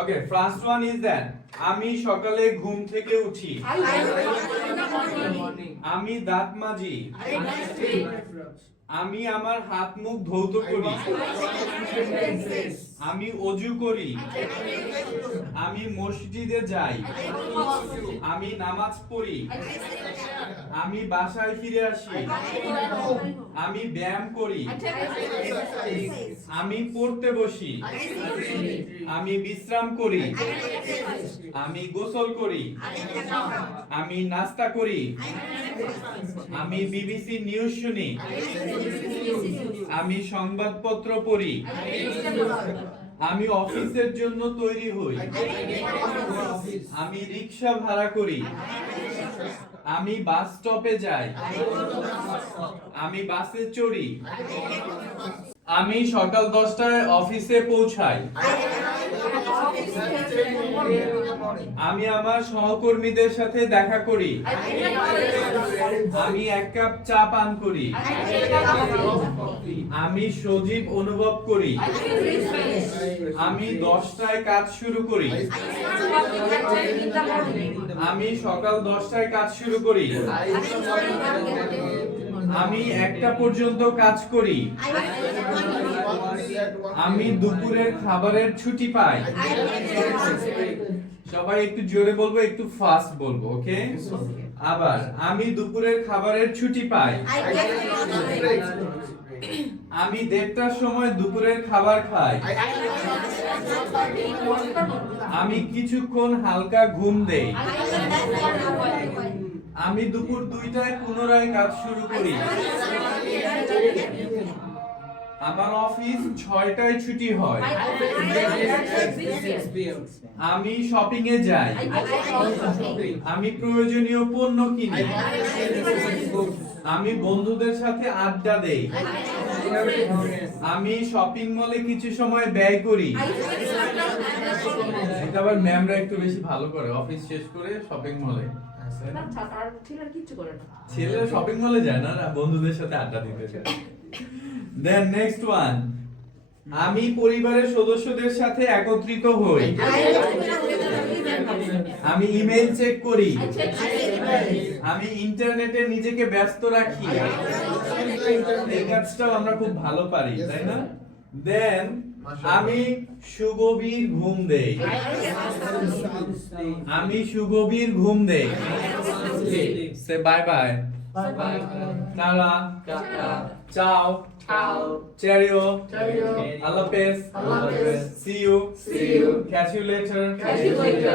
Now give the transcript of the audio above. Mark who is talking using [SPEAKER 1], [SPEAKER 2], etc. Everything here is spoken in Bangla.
[SPEAKER 1] Okay first one is that আমি সকালে ঘুম থেকে উঠি। আমি দাঁত মাজি। আমি আমার হাত মুখ ধৌত করি। আমি অজু করি। আমি মসজিদে যাই। আমি নামাজ পড়ি। আমি বাসায় ফিরে আসি। আমি ব্যায়াম করি। আমি পড়তে বসি। আমি বিশ্রাম করি। আমি গোসল করি। আমি নাস্তা করি। আমি বিবিসি নিউজ শুনি। আমি সংবাদপত্র পড়ি। আমি অফিসের জন্য তৈরি হই। আমি রিক্সা ভাড়া করি। আমি বাস স্টপে যাই. আমি বাসে চড়ি. আমি সকাল দশটায় অফিসে পৌঁছাই আমি আমার সহকর্মীদের সাথে দেখা করি। আমি এক কাপ চা পান করি। আমি সজীব অনুভব করি। আমি দশটায় কাজ শুরু করি। আমি সকাল দশটায় কাজ শুরু করি। আমি একটা পর্যন্ত কাজ করি। আমি দুপুরের খাবারের ছুটি পাই. সবাই একটু জোরে বলব, একটু ফাস্ট বলব ওকে আবার, আমি দুপুরের খাবারের ছুটি পাই. আমি দেড়টার সময় দুপুরের খাবার খাই আমি কিছুক্ষণ হালকা ঘুম দেই আমি দুপুর দুইটায় পুনরায় কাজ শুরু করি আমার অফিস ছয়টায় ছুটি হয়। আমি শপিং এ যাই। আমি প্রয়োজনীয় পণ্য কিনি। আমি বন্ধুদের সাথে আড্ডা দেই। আমি শপিং মলে কিছু সময় ব্যয় করি। এটা আবার ম্যামরা একটু বেশি ভালো করে অফিস শেষ করে শপিং মলে ছেলে শপিং মলে যায় না না বন্ধুদের সাথে আড্ডা দিতে যায়। দেন নেক্সট ওয়ান আমি পরিবারের সদস্যদের সাথে একত্রিত হই। আমি ইমেল চেক করি। আমি ইন্টারনেটে নিজেকে ব্যস্ত রাখি। এই কাজটাও আমরা খুব ভালো পারি তাই না? দেন আমি সুগভীর ঘুম দেই। আমি সুগভীর ঘুম দেই। সে bye bye tata ciao Ciao. Cheerio. Cheerio.
[SPEAKER 2] Allah peace. Allah peace.
[SPEAKER 1] See you.
[SPEAKER 2] See you.
[SPEAKER 1] Catch you later.
[SPEAKER 2] Catch you later.